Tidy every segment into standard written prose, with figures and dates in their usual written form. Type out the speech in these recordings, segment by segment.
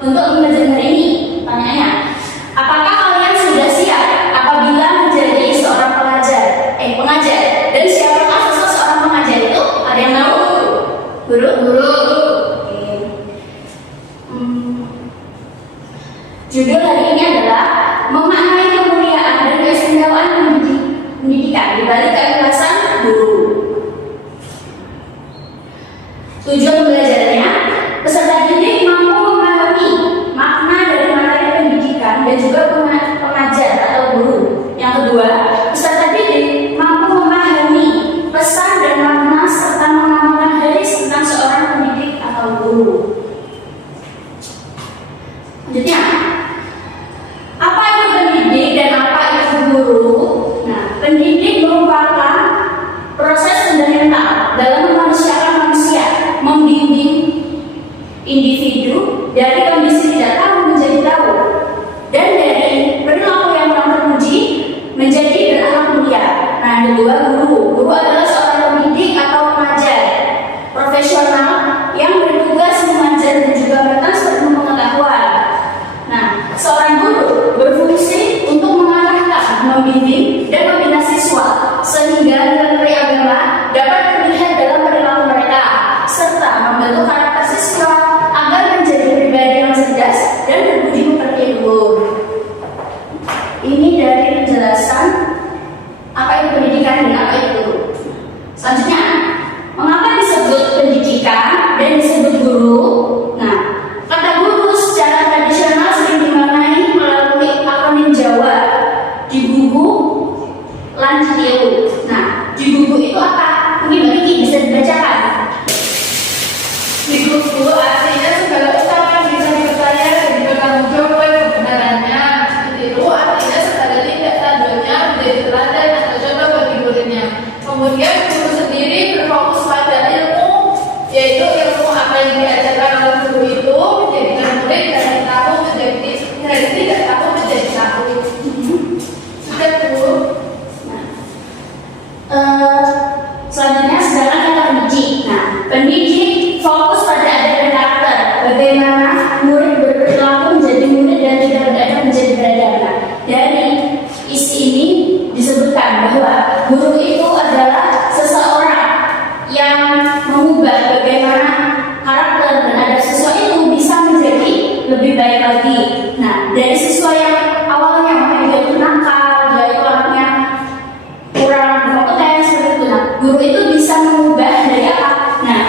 untuk pembelajaran hari ini. Pertanyaannya, apakah kalian sudah siap apabila menjadi seorang pengajar? Dan siapakah sosok seorang pengajar itu? Ada yang tahu? Guru? Oke. Judul hari ini adalah memaknai kemuliaan dan keistimewaan pendidikan di balik keikhlasan guru. Tujuan pembelajarannya, peserta didik mampu memahami makna dari materi pendidikan dan juga pengajar atau guru. Yang kedua, peserta didik mampu memahami pesan dan makna serta mengamalkan hadis tentang seorang pendidik atau guru. Selanjutnya, apa itu pendidik dan apa itu guru? Nah, pendidik merupakan proses fundamental dalam memanusiakan manusia, membimbing individu dari kondisi tidak tahu menjadi tahu, dan dari perilaku yang kurang terpuji menjadi berakhlak mulia. Nah, yang kedua, guru adalah seorang pendidik atau pengajar profesional yang bertugas mengajar dan juga bertransfer ilmu pengetahuan. Nah, seorang guru berfungsi untuk mengarahkan, membimbing, dan membina siswa sehingga nilai agama dapat terlihat dalam perilaku mereka serta membentuk karakter siswa agar menjadi pribadi yang cerdas dan berbudi pekerti luhur. Ini dari penjelasan apa itu pendidikan dan apa itu guru. Selanjutnya, mengapa disebut pendidikan dan disebut guru? Nah, kata guru secara tradisional sering dimaknai melalui akronim Jawa di buku lan Citiru. Nah, di buku itu apa? Mungkin Mbak Kiki bisa dibacakan. Di buku artinya segala usaha yang bisa dipercaya dan dipertanggungjawabkan kebenarannya. Citiru artinya segala tindak tanduknya menjadi teladan atau contoh bagi muridnya. Kemudian guru sendiri berfokus pada ilmu, yaitu ilmu apa yang diajarkan oleh guru itu menjadikan murid dari tahu menjadi dari tidak tahu menjadi tahu. Sudah guru. Selanjutnya, sedangkan kata pendidik. Nah, pendidik fokus pada adab dan karakter, bagaimana murid berperilaku menjadi murid dan tidak beradab menjadi beradab. Nah, dari isi ini disebutkan bahwa guru itu adalah seseorang yang mengubah bagaimana karakter dan adab siswa itu bisa menjadi lebih baik lagi. Nah, dari siswa yang awalnya mungkin dia itu nakal, dia itu orangnya kurang kompeten seperti itu. Nah, guru itu bisa mengubah dari apa? Nah,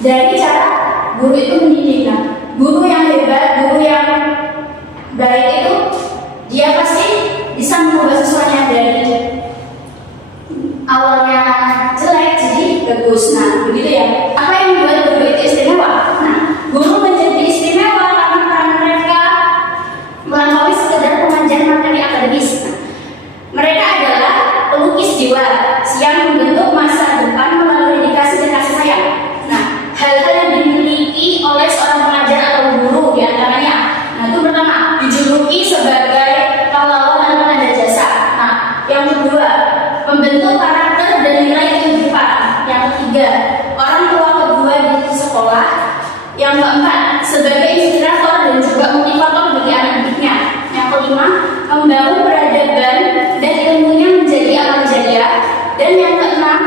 dari cara guru itu mendidik. Nah, guru yang hebat, guru yang baik itu dia pasti bisa mengubah siswanya dari awalnya jelek jadi bagus. Nah, begitu ya. Apa yang membuat guru itu istimewa? Nah, guru menjadi istimewa karena peran mereka melampaui sekedar pengajar materi akademis. Nah, mereka adalah pelukis jiwa yang membentuk masa depan melalui dedikasi dan kasih sayang. Nah, hal-hal yang dimiliki oleh seorang pengajar atau guru diantaranya, nah itu pertama, dijuluki sebagai pahlawan dan penanda jasa. Nah, yang kedua, membentuk karakter dan nilai kehidupan. Yang ketiga, orang tua kedua di sekolah. Yang keempat, sebagai inspirator dan juga motivator bagi anak didiknya. Yang kelima, membangun peradaban dan ilmunya menjadi amal jariah. Dan yang keenam,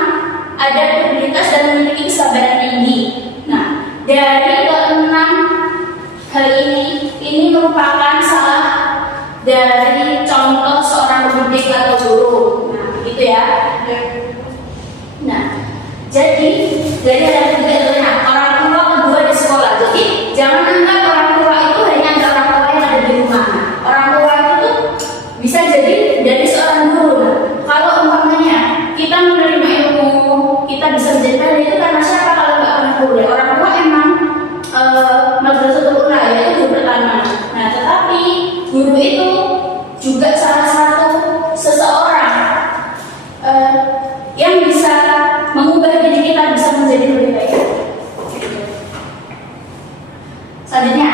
ada integritas dan memiliki kesabaran tinggi. Nah, dari keenam hal ini merupakan salah dari contoh seorang pendidik atau guru. Nah, begitu ya. Nah, jadi dari hal ketiga adalah orang tua kedua di sekolah. Jadi jangan anggap orang tua itu hanya ada orang tua yang ada di rumah. Nah, orang tua itu bisa jadi dari seorang guru. Nah, kalau umpamanya kita menerima ilmu, kita bisa menjadi pendidik itu karena siapa kalau nggak karena guru? Ya, orang tua emang madrasatul ula, yaitu guru pertama. Nah, tetapi guru itu juga salah satu seseorang yang bisa mengubah diri kita bisa menjadi lebih baik. Selanjutnya,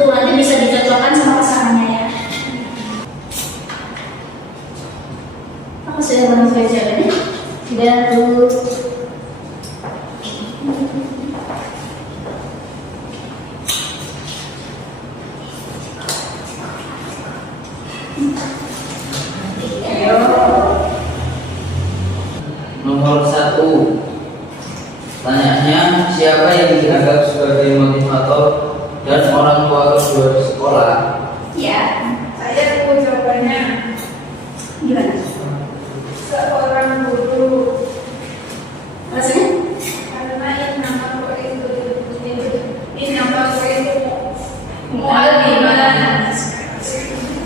Tuh nanti bisa dicocokkan sama pasangannya ya. Aku sudah menemukan jawabannya. Sudah tuh. Nomor 1. Pertanyaannya, siapa yang dianggap sebagai motivator dan orang tua kedua di sekolah? Ya, Saya tahu jawabannya. gimana? Seorang guru. Maksudnya? Karena yang nama guru itu ini nama guru itu mu'alliman.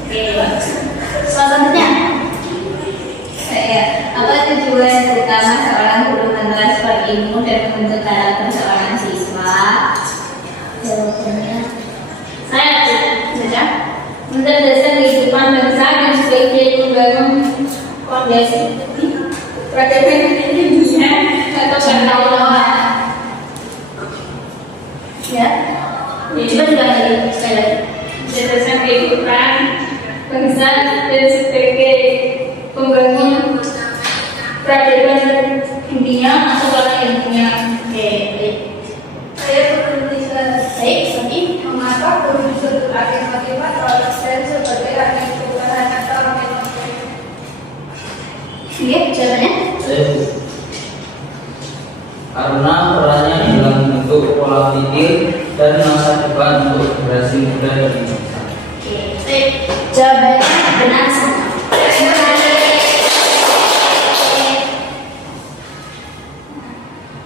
Oke, bagus. Selanjutnya, apa tujuan utama seorang guru mentransfer ilmu dan membentuk karakter seorang siswa? Jawabannya, saya baca mendasar kehidupan bangsa dan sebagai membangun fondasi peradaban dunia atau pengetahuan. Ya, coba juga lagi sekali lagi. Mendasar kehidupan bangsa dan sebagai pembangun peradaban dunia atau pengetahuan dunia. Oke, baik. Saya menulis Baik, Sofi. mengapa guru disebut agen motivator dan sebagai agen perubahan atau agen motivator. Iya, jawabannya? Karena perannya dalam bentuk pola pikir dan masa depan untuk generasi muda dan bangsa. Oke, baik. Jawabannya benar semua.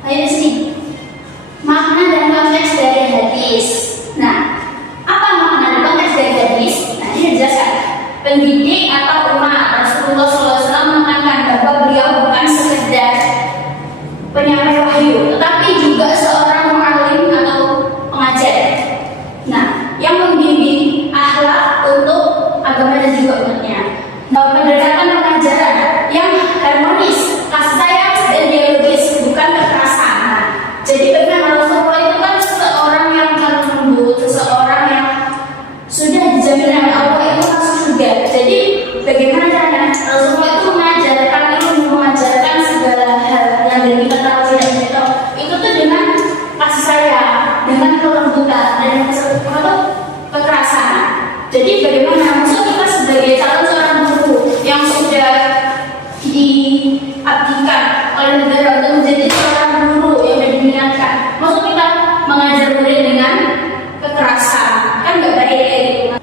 Ayo di sini. Makna dan konteks dari hadis. Nah, apa makna dan konteks dari hadis? Nah, ini dijelaskan. Pendidik atau umat Rasulullah SAW menekankan bahwa beliau bukan sekedar penyampai wahyu, tetapi juga seorang mu'alim atau pengajar. Nah, yang membimbing akhlak untuk agama dan juga umatnya. Pendekatan pengajaran yang harmonis, kasih sayang dan dialogis, bukan kekerasan. Nah, jadi bagaimana Rasulullah itu kan seseorang yang lembut, seseorang yang sudah dijamin oleh Allah itu masuk surga. Jadi bagaimana caranya Rasulullah itu mengajarkan ilmu, mengajarkan segala hal yang dari kita tahu tidak kita tahu itu tuh dengan kasih sayang, dengan kelembutan dan yang kekerasan. Jadi bagaimana maksud kita sebagai calon seorang guru yang sudah diabdikan oleh negara untuk menjadi seorang guru yang diminatkan, maksud kita mengajar murid dengan kekerasan kan nggak baik kayak gitu.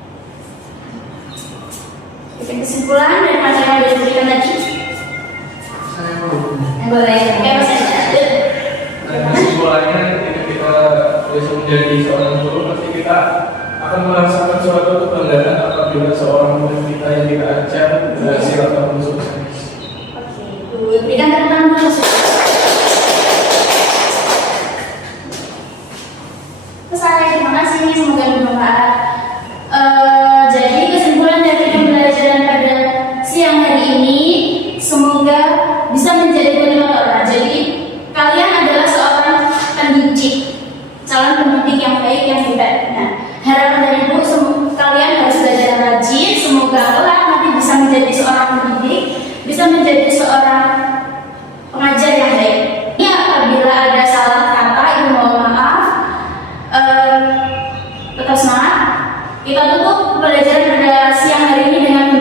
Bikin kesimpulan dari materi yang sudah diberikan tadi. Boleh, ya Mas Enda. Kesimpulannya ketika kita bisa menjadi seorang guru, pasti kita akan merasakan suatu kebanggaan apabila seorang murid kita yang kita ajar berhasil ataupun sukses. Oke, berikan tepuk tangan dulu. Pesan terima kasih, semoga bermanfaat. Jadi kesimpulan dari pembelajaran pada siang hari ini semoga bisa menjadi motivator. Nah, jadi kalian adalah seorang pendidik, calon pendidik yang baik, yang hebat. Nah, harapan dari ibu kalian harus belajar rajin. Semoga kelak nanti bisa menjadi seorang pendidik, bisa menjadi seorang pengajar yang baik. Ya, apabila ada salah kata, ibu mohon maaf. Tetap semangat. Kita tutup pembelajaran pada siang hari ini dengan